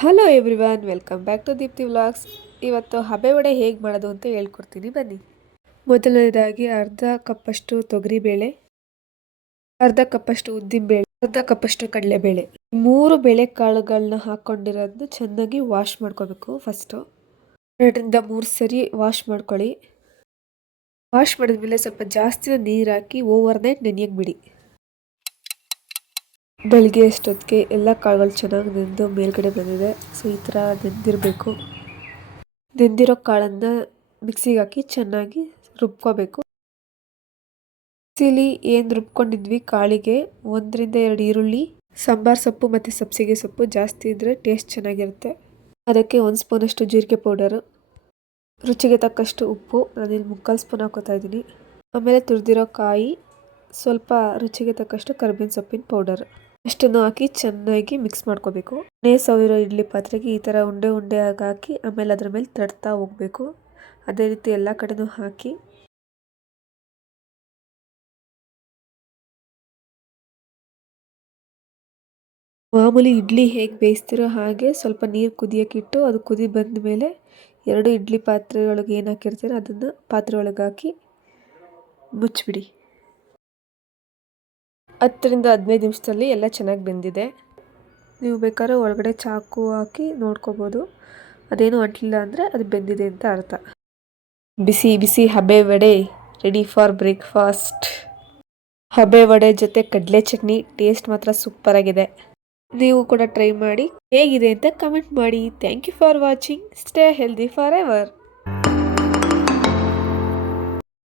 Hello everyone, welcome back to Deepti vlogs. ಇವತ್ತು ಹಬೆ ವಡೆ ಹೇಗೆ ಮಾಡೋದು ಅಂತ ಹೇಳ್ಕೊಡ್ತೀನಿ ಬನ್ನಿ. ಮೊದಲನೇದಾಗಿ ಅರ್ಧ ಕಪ್ಪಷ್ಟು ತೊಗರಿಬೇಳೆ, ಅರ್ಧ ಕಪ್ಪಷ್ಟು ಉದ್ದಿನಬೇಳೆ, ಅರ್ಧ ಕಪ್ಪಷ್ಟು ಕಡಲೆಬೇಳೆ, 3 ಬೇಳೆಕಾಳುಗಳನ್ನ ಹಾಕ್ಕೊಂಡಿರೋದನ್ನ ಚೆನ್ನಾಗಿ ವಾಶ್ ಮಾಡ್ಕೋಬೇಕು. ಫಸ್ಟು 2-3 ಸರಿ ವಾಶ್ ಮಾಡ್ಕೊಳ್ಳಿ. ವಾಶ್ ಮಾಡಿದ್ಮೇಲೆ ಸ್ವಲ್ಪ ಜಾಸ್ತಿ ನೀರು ಹಾಕಿ ಓವರ್ ನೈಟ್ ನೆನೆಯಕ್ಕೆ ಬಿಡಿ. ಬೆಳಿಗ್ಗೆ ಅಷ್ಟೊತ್ತಿಗೆ ಎಲ್ಲ ಕಾಳುಗಳು ಚೆನ್ನಾಗಿ ನೆಂದು ಮೇಲ್ಗಡೆ ಬಂದಿದೆ. ಸೊ ಈ ಥರ ನೆಂದಿರಬೇಕು. ನೆಂದಿರೋ ಕಾಳನ್ನು ಮಿಕ್ಸಿಗೆ ಹಾಕಿ ಚೆನ್ನಾಗಿ ರುಬ್ಕೋಬೇಕು. ಮಿಕ್ಸಿಲಿ ಏನು ರುಬ್ಕೊಂಡಿದ್ವಿ ಕಾಳಿಗೆ 1-2 ಈರುಳ್ಳಿ, ಸಾಂಬಾರು ಸೊಪ್ಪು ಮತ್ತು ಸಬ್ಸಿಗೆ ಸೊಪ್ಪು ಜಾಸ್ತಿ ಇದ್ದರೆ ಟೇಸ್ಟ್ ಚೆನ್ನಾಗಿರುತ್ತೆ. ಅದಕ್ಕೆ 1 ಸ್ಪೂನಷ್ಟು ಜೀರಿಗೆ ಪೌಡರು, ರುಚಿಗೆ ತಕ್ಕಷ್ಟು ಉಪ್ಪು, ನಾನಿಲ್ಲಿ 3/4 ಸ್ಪೂನ್ ಹಾಕೋತಾ ಇದ್ದೀನಿ. ಆಮೇಲೆ ತುರಿದಿರೋ ಕಾಯಿ, ಸ್ವಲ್ಪ ರುಚಿಗೆ ತಕ್ಕಷ್ಟು ಕರಿಬೇವಿನ ಸೊಪ್ಪಿನ ಪೌಡರ್ ಅಷ್ಟನ್ನು ಹಾಕಿ ಚೆನ್ನಾಗಿ ಮಿಕ್ಸ್ ಮಾಡ್ಕೋಬೇಕು. ಸವಿರೋ ಇಡ್ಲಿ ಪಾತ್ರೆಗೆ ಈ ಥರ ಉಂಡೆ ಉಂಡೆ ಹಾಕಿ ಆಮೇಲೆ ಅದ್ರ ಮೇಲೆ ತಡ್ತಾ ಹೋಗಬೇಕು. ಅದೇ ರೀತಿ ಎಲ್ಲ ಕಡೆನೂ ಹಾಕಿ ಮಾಮೂಲಿ ಇಡ್ಲಿ ಹೇಗೆ ಬೇಯಿಸ್ತಿರೋ ಹಾಗೆ ಸ್ವಲ್ಪ ನೀರು ಕುದಿಯೋಕ್ಕಿಟ್ಟು ಅದು ಕುದಿ ಬಂದ ಮೇಲೆ 2 ಇಡ್ಲಿ ಪಾತ್ರೆ ಒಳಗೆ ಏನು ಹಾಕಿರ್ತೀರೋ ಅದನ್ನು ಪಾತ್ರೆ ಒಳಗೆ ಹಾಕಿ ಮುಚ್ಚಿಬಿಡಿ. 10-15 ನಿಮಿಷದಲ್ಲಿ ಎಲ್ಲ ಚೆನ್ನಾಗಿ ಬೆಂದಿದೆ. ನೀವು ಬೇಕಾದ್ರೆ ಒಳಗಡೆ ಚಾಕು ಹಾಕಿ ನೋಡ್ಕೋಬೋದು. ಅದೇನು ಅಂಟಲಿಲ್ಲ ಅಂದರೆ ಅದು ಬೆಂದಿದೆ ಅಂತ ಅರ್ಥ. ಬಿಸಿ ಬಿಸಿ ಹಬೆ ವಡೆ ರೆಡಿ ಫಾರ್ ಬ್ರೇಕ್ಫಾಸ್ಟ್. ಹಬೆ ವಡೆ ಜೊತೆ ಕಡಲೆ ಚಟ್ನಿ ಟೇಸ್ಟ್ ಮಾತ್ರ ಸೂಪರ್ ಆಗಿದೆ. ನೀವು ಕೂಡ ಟ್ರೈ ಮಾಡಿ, ಹೇಗಿದೆ ಅಂತ ಕಮೆಂಟ್ ಮಾಡಿ. Thank you for watching. Stay healthy for ever.